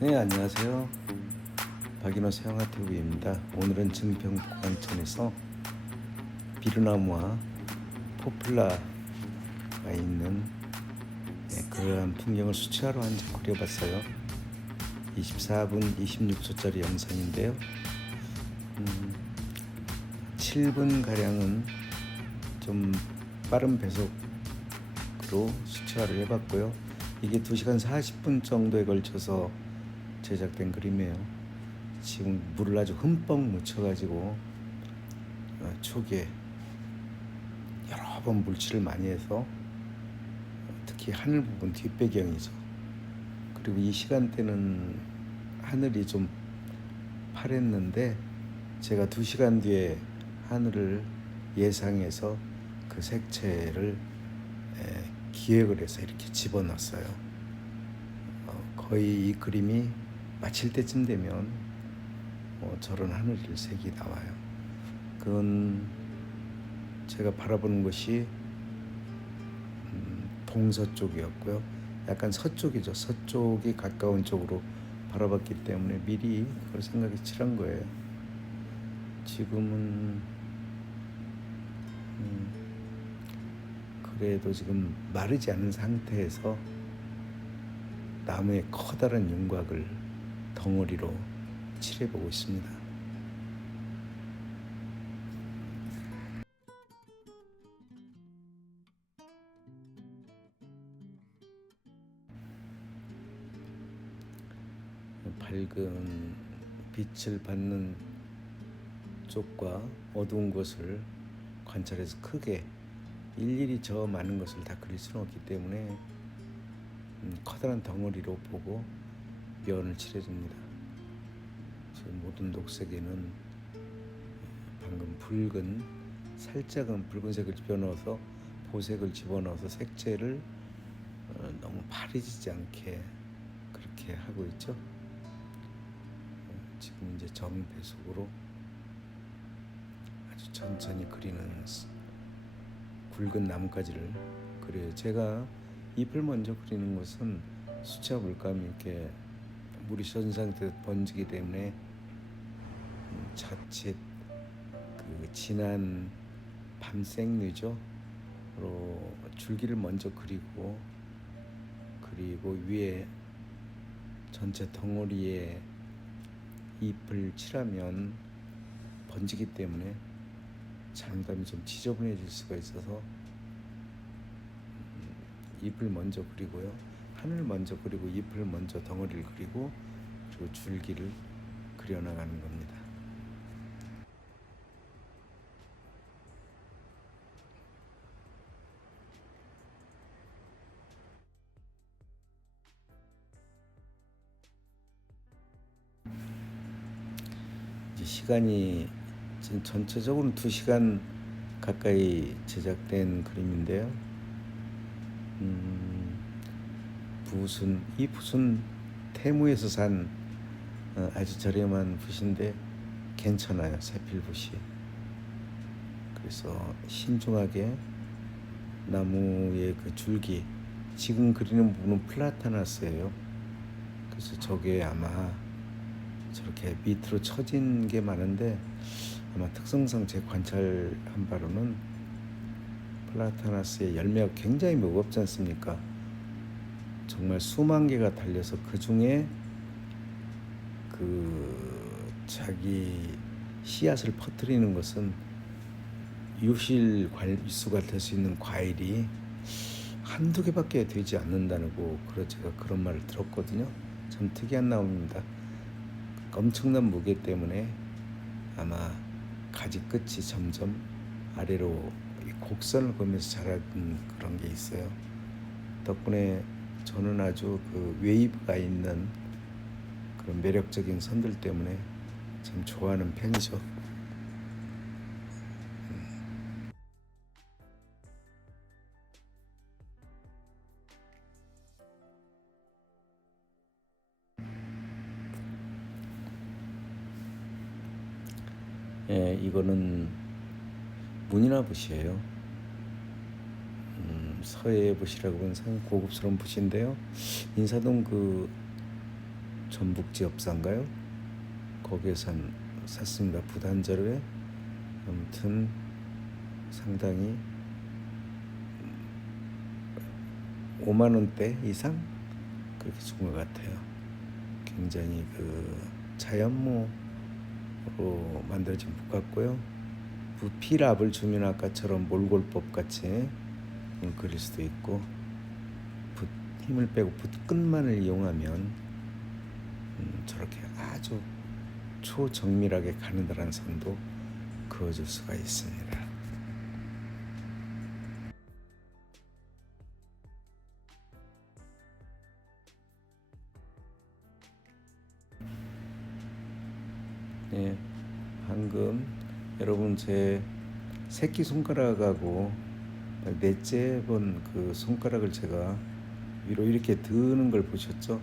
네, 안녕하세요. 박인호 서영아TV입니다. 오늘은 증평 북한천에서 비루나무와 포플라가 있는 그러한 풍경을 수채화로 한 장 그려봤어요. 24분 26초짜리 영상인데요. 7분가량은 좀 빠른 배속으로 수채화를 해봤고요. 이게 2시간 40분 정도에 걸쳐서 제작된 그림이에요. 지금 물을 아주 흠뻑 묻혀가지고 초기에 여러 번 물칠을 많이 해서 특히 하늘 부분 뒷배경이죠. 그리고 이 시간대는 하늘이 좀 파랬는데 제가 2시간 뒤에 하늘을 예상해서 그 색채를 기획을 해서 이렇게 집어넣었어요. 거의 이 그림이 마칠 때쯤 되면 저런 하늘색이 나와요. 그건 제가 바라보는 것이 동서쪽이었고요. 약간 서쪽이죠. 서쪽이 가까운 쪽으로 바라봤기 때문에 미리 그걸 생각해 칠한 거예요. 지금은 그래도 지금 마르지 않은 상태에서 나무의 커다란 윤곽을 덩어리로 칠해보고 있습니다. 밝은 빛을 받는 쪽과 어두운 곳을 관찰해서 크게 일일이 저 많은 것을 다 그릴 수는 없기 때문에 커다란 덩어리로 보고 면을 칠해줍니다. 지금 모든 녹색에는 방금 붉은 살짝은 붉은색을 집어넣어서 보색을 집어넣어서 색채를 너무 파래지지 않게 그렇게 하고 있죠. 지금 이제 정배속으로 아주 천천히 그리는 굵은 나뭇가지를 그려요. 제가 잎을 먼저 그리는 것은 수채화 물감이 이렇게 물이 젖은 상태에서 번지기 때문에 자칫 그 진한 밤생류죠. 줄기를 먼저 그리고 위에 전체 덩어리에 잎을 칠하면 번지기 때문에 장담이 좀 지저분해질 수가 있어서 잎을 먼저 그리고요. 하늘 먼저 그리고 잎을 먼저 덩어리를 그리고 줄기를 그려나가는 겁니다. 이제 시간이 지금 전체적으로 2시간 가까이 제작된 그림인데요. 이 붓은 테무에서 산 아주 저렴한 붓인데 괜찮아요. 세필붓이. 그래서 신중하게 나무의 그 줄기, 지금 그리는 부분은 플라타나스예요. 그래서 저게 아마 저렇게 밑으로 처진 게 많은데 아마 특성상 제 관찰한 바로는 플라타나스의 열매가 굉장히 무겁지 않습니까? 정말 수만 개가 달려서 그 중에 그 자기 씨앗을 퍼뜨리는 것은 유실수가 될 수 있는 과일이 한두 개밖에 되지 않는다고 제가 그런 말을 들었거든요. 참 특이한 나무입니다. 엄청난 무게 때문에 아마 가지 끝이 점점 아래로 곡선을 그으면서 자라는 그런 게 있어요. 덕분에 저는 아주 그 웨이브가 있는 그런 매력적인 선들 때문에 참 좋아하는 편이죠. 이거는 문이나붓이에요. 서해 붓이라고 하면 상당히 고급스러운 붓인데요. 인사동 그 전북지업사인가요? 거기에서 샀습니다. 붓 한 자루에. 아무튼 상당히 5만 원대 이상 그렇게 준 것 같아요. 굉장히 그 자연모로 만들어진 붓 같고요. 붓 피랍을 주면 아까처럼 몰골법 같이 그릴 수도 있고, 붓 힘을 빼고 붓 끝만을 이용하면 저렇게 아주 초정밀하게 가느다란 선도 그어줄 수가 있습니다. 네, 방금 여러분 제 새끼 손가락하고 넷째 번 그 손가락을 제가 위로 이렇게 드는 걸 보셨죠?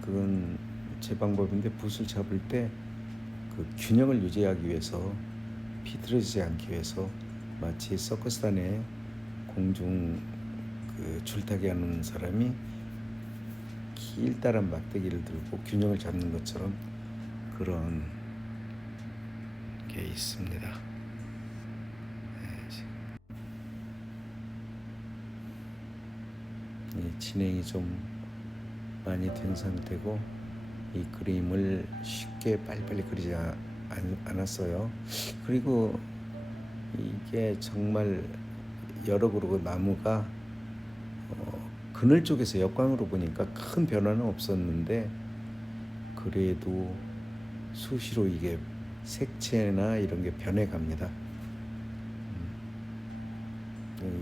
그건 제 방법인데, 붓을 잡을 때 그 균형을 유지하기 위해서, 비틀어지지 않기 위해서 마치 서커스단에 공중 그 줄타기 하는 사람이 길다란 막대기를 들고 균형을 잡는 것처럼 그런 게 있습니다. 이 진행이 좀 많이 된 상태고, 이 그림을 쉽게 빨리빨리 그리지 않았어요. 그리고 이게 정말 여러 그루고 나무가 그늘 쪽에서 역광으로 보니까 큰 변화는 없었는데, 그래도 수시로 이게 색채나 이런 게 변해갑니다.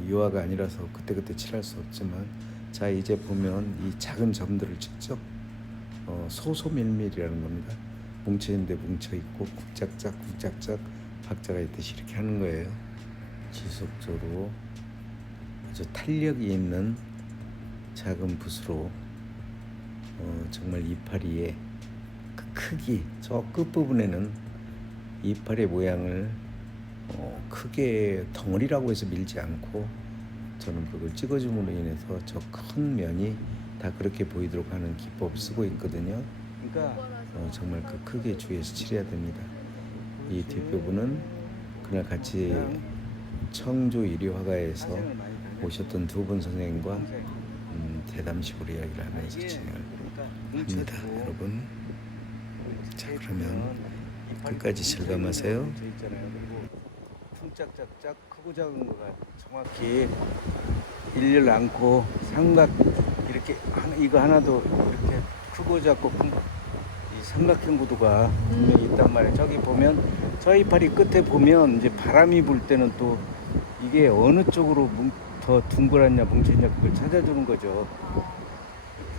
유화가 아니라서 그때그때 칠할 수 없지만, 자 이제 보면 이 작은 점들을 직접 소소밀밀이라는 겁니다. 뭉쳐있는데 뭉쳐있고 쿵짝짝 쿵짝짝 박자가 있듯이 이렇게 하는 거예요. 지속적으로 아주 탄력이 있는 작은 붓으로 정말 이파리의 그 크기, 저 끝부분에는 이파리 모양을 크게 덩어리라고 해서 밀지 않고, 저는 그걸 찍어줌으로 인해서 저 큰 면이 다 그렇게 보이도록 하는 기법을 쓰고 있거든요. 그러니까 정말 그 크게 주의해서 칠해야 됩니다. 이 뒷부분은 그날 같이 청주 일요화가에서 오셨던 두 분 선생님과 대담식으로 이야기를 하면서 진행을 합니다. 여러분, 자 그러면 끝까지 실감하세요. 쿵짝짝짝 크고 작은 거가 정확히 일렬 않고 삼각 이렇게 이거 하나도 이렇게 크고 작고 이 삼각형 구도가 분명히 있단 말이에요. 저기 보면 저 이파리 끝에 보면 이제 바람이 불 때는 또 이게 어느 쪽으로 더 둥그랗냐 뭉쳐있냐 그걸 찾아주는 거죠.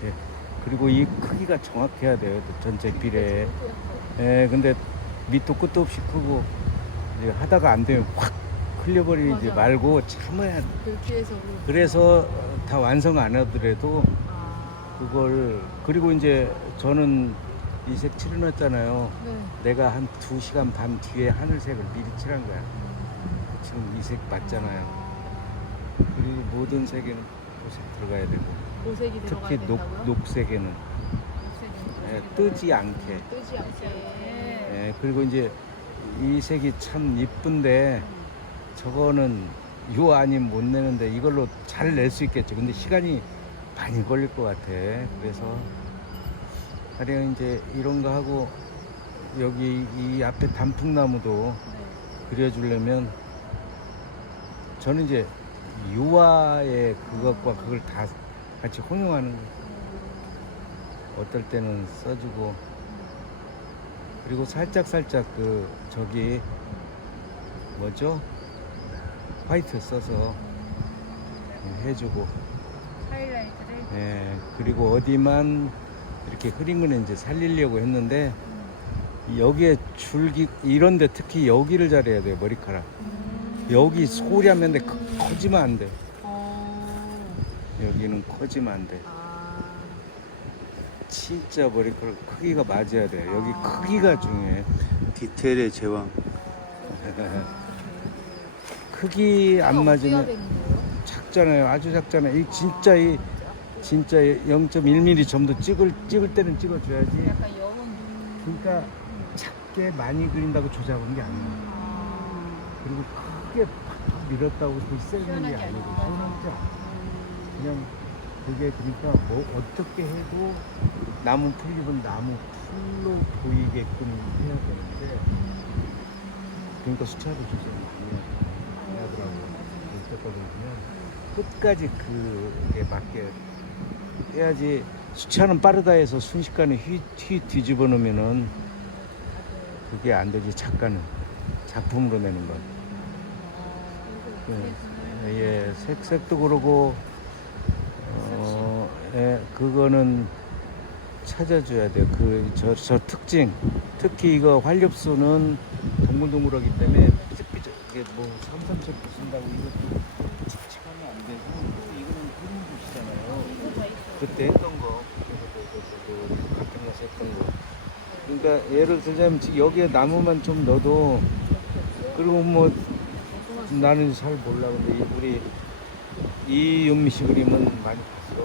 이렇게. 그리고 이 크기가 정확해야 돼요. 전체 비례. 근데 밑도 끝도 없이 크고 이제 하다가 안 되면 확 흘려버리지 맞아. 말고 참아야 돼. 그래서 다 완성 안 하더라도 그걸, 그리고 이제 저는 이 색 칠해놨잖아요. 네. 내가 한 2시간 반 뒤에 하늘색을 미리 칠한 거야. 지금 이 색 맞잖아요. 그리고 모든 색에는 보색 들어가야 되고, 보색이 특히 녹색에는 뜨지 않게. 그리고 이제 이 색이 참 이쁜데 저거는 요 아니면 못 내는데 이걸로 잘 낼 수 있겠죠. 근데 시간이 많이 걸릴 것 같아. 그래서 가령 이제 이런 거 하고, 여기 이 앞에 단풍나무도 그려주려면 저는 이제 유화의 그것과 그걸 다 같이 혼용하는 거예요. 어떨 때는 써주고, 그리고 살짝 그 저기 뭐죠? 화이트 써서 해주고, 하이라이트를. 예, 그리고 어디만 이렇게 흐린 거는 이제 살리려고 했는데, 여기에 줄기 이런데 특히 여기를 잘해야 돼요. 머리카락 여기 소리하면 돼. 커지면 안 돼. 여기는 커지면 안 돼. 진짜 머리카락 크기가 맞아야 돼. 여기 크기가 중요해. 디테일의 제왕. 크기 안 맞으면 작잖아요. 아주 작잖아요. 이 진짜 0.1mm 점도 찍을 때는 찍어줘야지. 약간 영혼 눈. 그러니까 작게 많이 그린다고 조잡은 게 아니에요. 그리고 크게 팍팍 밀었다고 그 세는 게 시원하게 아니고 아니고. 시원하지 않아. 그냥 그게 그러니까 뭐 어떻게 해도 나무 풀잎은 나무 풀로 보이게끔 해야 되는데 그러니까 수채화도 조절 많이 하더라고요. 이때까지 보면 끝까지 그게 맞게 해야지. 수채화는 빠르다 해서 순식간에 휘 뒤집어 놓으면은 그게 안 되지. 작가는 작품으로 내는 건. 예, 색도 그러고 예, 그거는 찾아줘야 돼요. 저 특징. 특히 이거 활엽수는 동글동글하기 때문에 삐죽삐죽 이게 뭐 삼삼색 붙인다고 이것도 칙칙하면 안 되고 이거는 그림 붓이잖아요. 그때 했던 거. 같은 거서 했던 거. 그러니까 예를 들자면 여기에 나무만 좀 넣어도 그리고 뭐 나는 잘 몰라. 근데 우리 이윤미 씨 그림은 많이 봤어.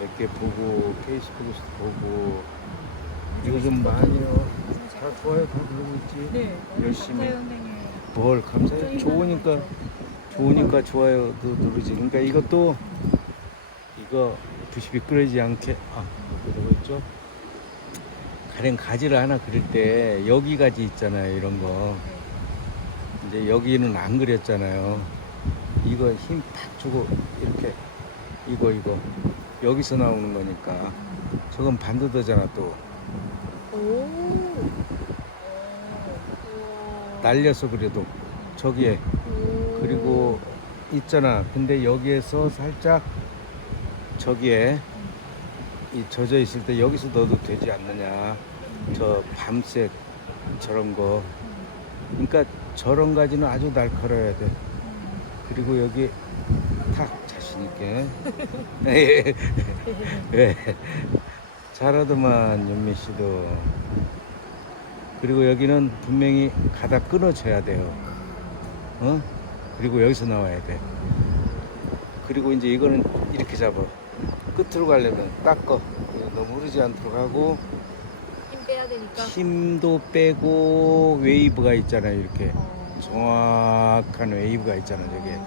몇 개 보고 페이스북에서 보고 요즘 많이요. 다 좋아요. 다 누르고 있지. 네. 열심히. 감사해요, 선생님. 뭘 감사해. 좋으니까 좋아요도 누르지. 그러니까 이것도 이거 붓이 미끄러지지 않게 그거 있죠. 가령 가지를 하나 그릴 때 여기 가지 있잖아요. 이런 거. 이제 여기는 안 그렸잖아요. 이거 힘 팍 주고 이렇게 이거 여기서 나오는 거니까 저건 반듯하잖아. 또 오. 날려서 그래도 저기에 그리고 있잖아. 근데 여기에서 살짝 저기에 이 젖어 있을 때 여기서 넣어도 되지 않느냐. 저 밤색 저런 거. 그러니까 저런 가지는 아주 날카로워야 돼. 그리고 여기 탁 자신 있게. 예. 잘하더만 윤미 씨도. 그리고 여기는 분명히 가다 끊어져야 돼요. 그리고 여기서 나와야 돼. 그리고 이제 이거는 이렇게 잡아. 끝으로 가려면 닦어. 너무 흐르지 않도록 하고. 힘 빼야 되니까. 힘도 빼고 웨이브가 있잖아요. 이렇게 정확한 웨이브가 있잖아요. 저게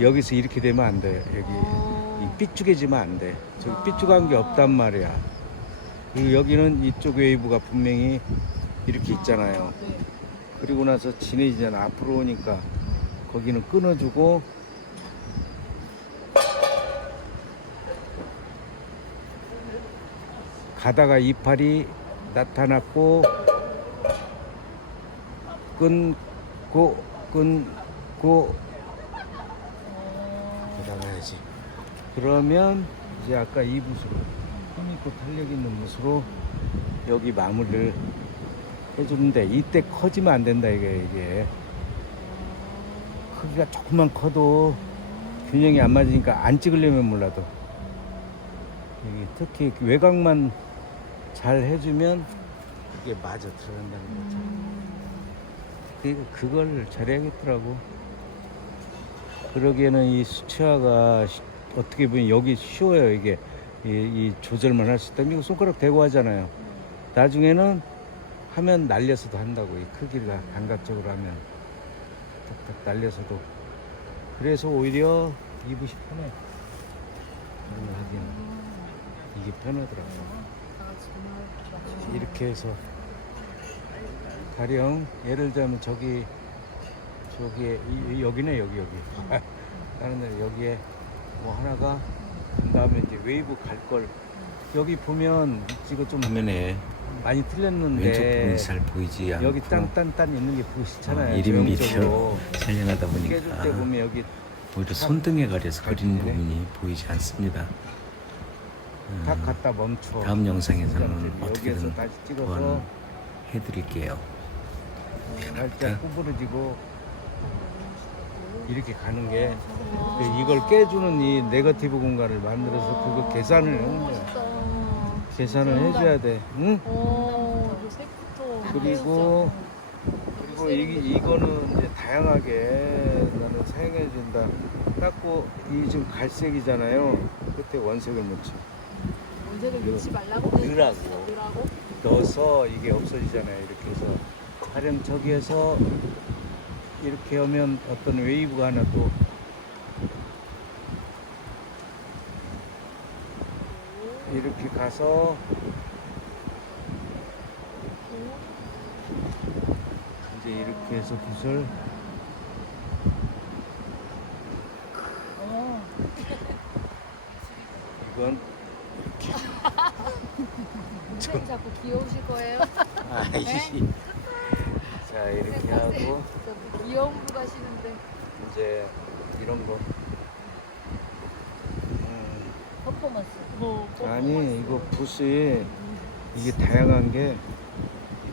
여기서 이렇게 되면 안 돼. 여기 이 삐죽해지면 안 돼. 저기 삐죽한 게 없단 말이야. 그리고 여기는 이쪽 웨이브가 분명히 이렇게 있잖아요. 네. 그리고 나서 진해지잖아. 앞으로 오니까 거기는 끊어주고 가다가 이파리 나타났고 끊고 그다음에야지. 그러면 이제 아까 이 붓으로 힘 있고 탄력 있는 붓으로 여기 마무리를 해주는데 이때 커지면 안 된다. 이게 크기가 조금만 커도 균형이 안 맞으니까 안 찍으려면 몰라도 여기 특히 외곽만 잘 해주면 이게 맞아 들어간다는 거죠. 그걸 잘해야겠더라고. 그러기에는 이 수채화가 어떻게 보면 여기 쉬워요. 이게 이 조절만 할 수 있다면 이거 손가락 대고 하잖아요. 나중에는 하면 날려서도 한다고. 이 크기가 감각적으로 하면 탁탁 날려서도. 그래서 오히려 이 붓이 편해. 이런 걸 하기는 이게 편하더라고. 이렇게 해서 가령 예를 들자면 저기에 여기네 여기 다른 데 여기에 뭐 하나가 그 다음에 이제 웨이브 갈 걸 여기 보면 이거 좀 화면에 많이 틀렸는데 왼쪽 부분이 잘 보이지 않고 여기 딴 있는 게 보이시잖아요. 1인비로 전형적으로. 촬영하다 깨줄 보니까 때 보면 여기 오히려 손등에 가려서 그리는 네. 부분이 보이지 않습니다. 딱 갖다 멈춰. 다음 영상에서는 여기에서 어떻게든 다시 찍어서 보완 해드릴게요. 살짝 구부러지고 이렇게 가는 게 이걸 깨주는 이 네거티브 공간을 만들어서 그거 계산을 하는 거야. 계산을 해줘야 돼. 응? 색부터. 그리고 이거는 이제 다양하게 나는 사용해 준다. 닦고 이 지금 갈색이잖아요. 그때 원색을 묻지. 원색을 넣지 말라고? 넣으라고. 넣으라고? 넣어서 이게 없어지잖아요. 이렇게 해서 가령 저기에서 이렇게 하면 어떤 웨이브가 하나 또 이렇게 가서 이제 이렇게 해서 붓을 이건 선생님 자꾸 귀여우실 거예요? 아이씨. 자 이렇게 하고 자꾸 귀여운 분 하시는데 이제 이런 거 퍼포먼스. 아니 이거 붓이 이게 다양한 게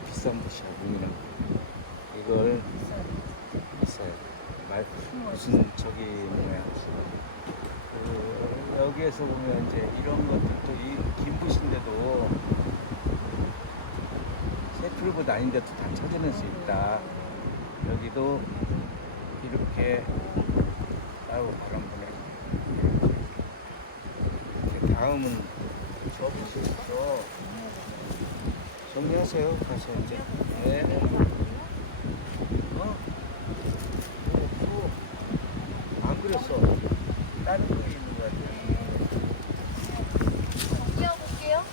비싼 붓이야 무기는 이걸 비싸요 무슨 저기 뭐야 여기에서 보면 이제 이런 것들도 이 긴 붓인데도 세필붓 아닌데도 다 찾아낼 수 있다 여기도 이렇게 아이고 바람 부네 이렇게 다음은 접으셔서 정리하세요 가서 이제 네. 안 그랬어 다른 거 있는 거 같아 끼워볼게요.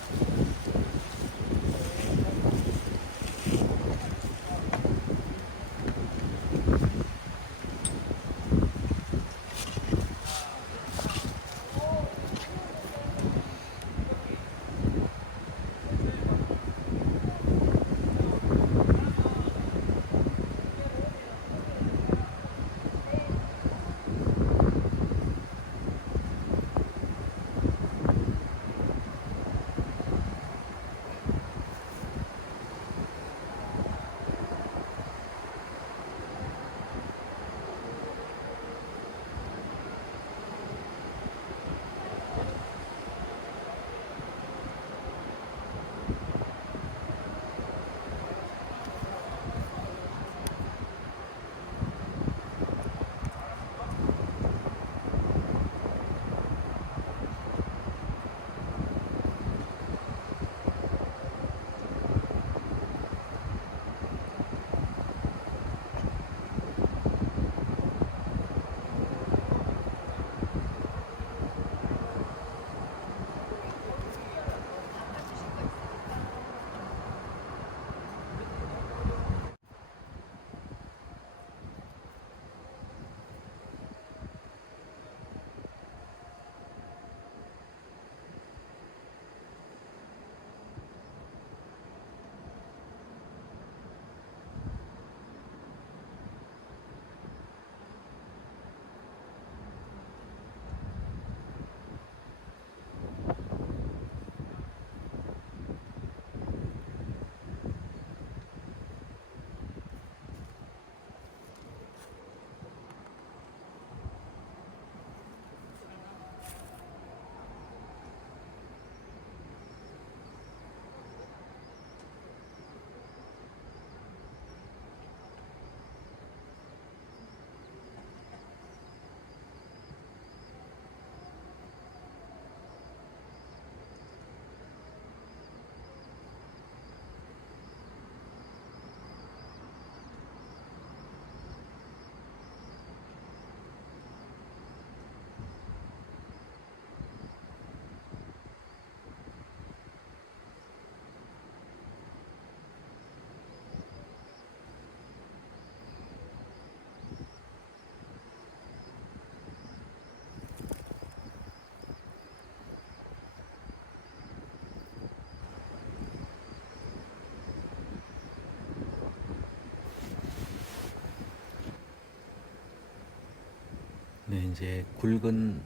네, 이제 굵은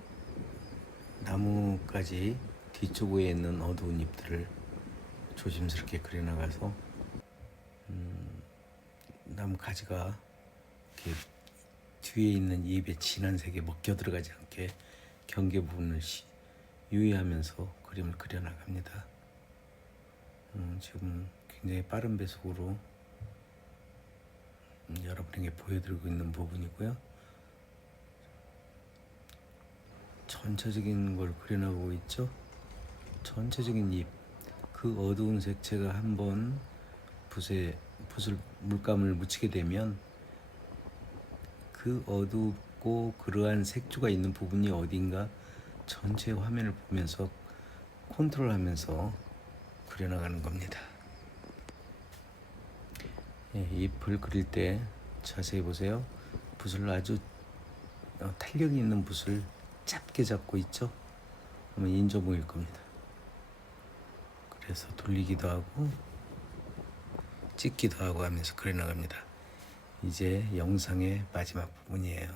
나무까지 뒤쪽에 있는 어두운 잎들을 조심스럽게 그려나가서 나무 가지가 이렇게 뒤에 있는 잎의 진한 색에 먹겨 들어가지 않게 경계 부분을 유의하면서 그림을 그려나갑니다. 지금 굉장히 빠른 배속으로 여러분에게 보여드리고 있는 부분이고요. 전체적인 걸 그려나가고 있죠. 전체적인 잎, 그 어두운 색채가 한번 붓을 물감을 묻히게 되면 그 어둡고 그러한 색조가 있는 부분이 어딘가 전체 화면을 보면서 컨트롤하면서 그려나가는 겁니다. 예, 잎을 그릴 때 자세히 보세요. 붓을 아주 탄력이 있는 붓을 짧게 잡고 있죠. 그러면 인조 보일 겁니다. 그래서 돌리기도 하고 찍기도 하고 하면서 그려나갑니다. 이제 영상의 마지막 부분이에요.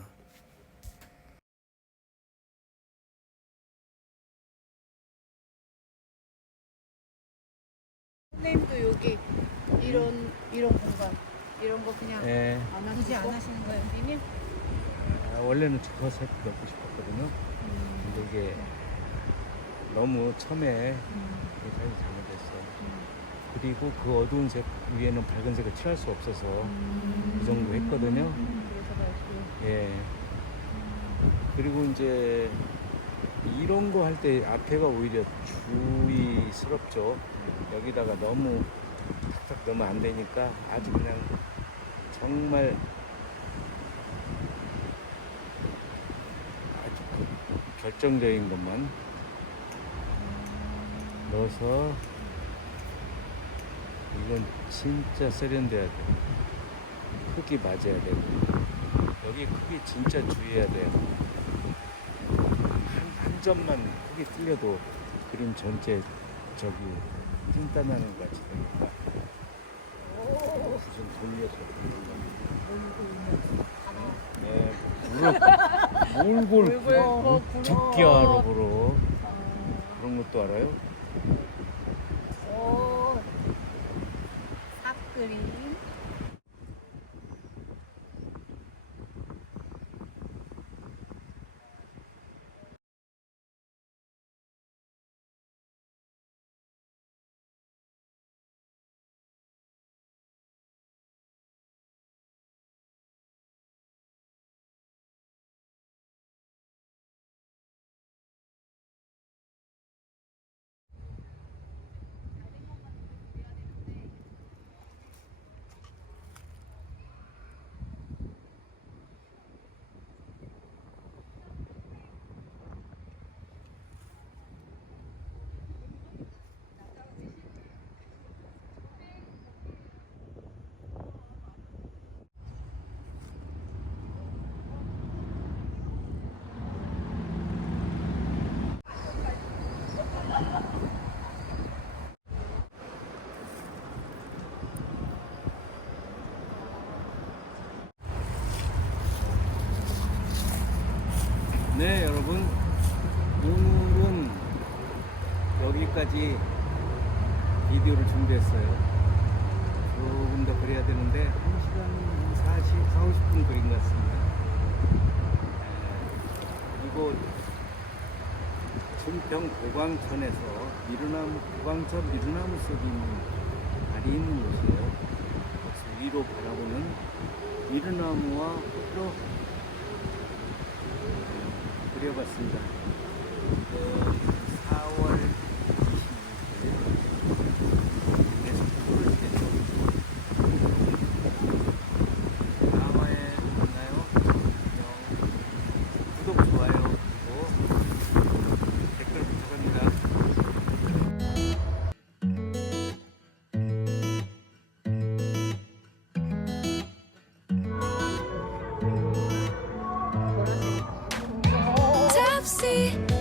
선생님도 여기 이런 공간 이런 거 그냥 네, 굳이 안 하시는 거예요, 선생님? 원래는 저 색 넣고 싶었거든요. 근데 이게 너무 처음에 디자인이 잘못됐어요. 그리고 그 어두운 색 위에는 밝은 색을 칠할 수 없어서 이 정도 했거든요. 그래서 말고. 예. 그리고 이제 이런 거 할 때 앞에가 오히려 주의스럽죠. 여기다가 너무 탁탁 넣으면 안 되니까 아주 그냥 정말 아주 결정적인 것만 넣어서 이건 진짜 세련돼야 돼. 크기 맞아야 되고 여기 크기 진짜 주의해야 돼요. 한 점만 크게 틀려도 그림 전체 저기 찐따나는 것 같이 되니까 무슨 돌려서 네, 몰골 죽기 알아 보러 그런 것도 알아요? 오, 삽그림. 네, 여러분, 오늘은 여기까지 비디오를 준비했어요. 조금 더 그려야 되는데 1시간 50분 그린 것 같습니다. 이곳 증평 고광천에서 고광천 미루나무 속에 있는 달이 있는 곳이에요. 그래서 위로 바라보는 미루나무와 호로 그려봤습니다. 4월 26일 그래서 풀을 때죠. 다음화에 만나요. 안녕. 구독, 좋아요, 그리고 댓글 부탁합니다. Topsy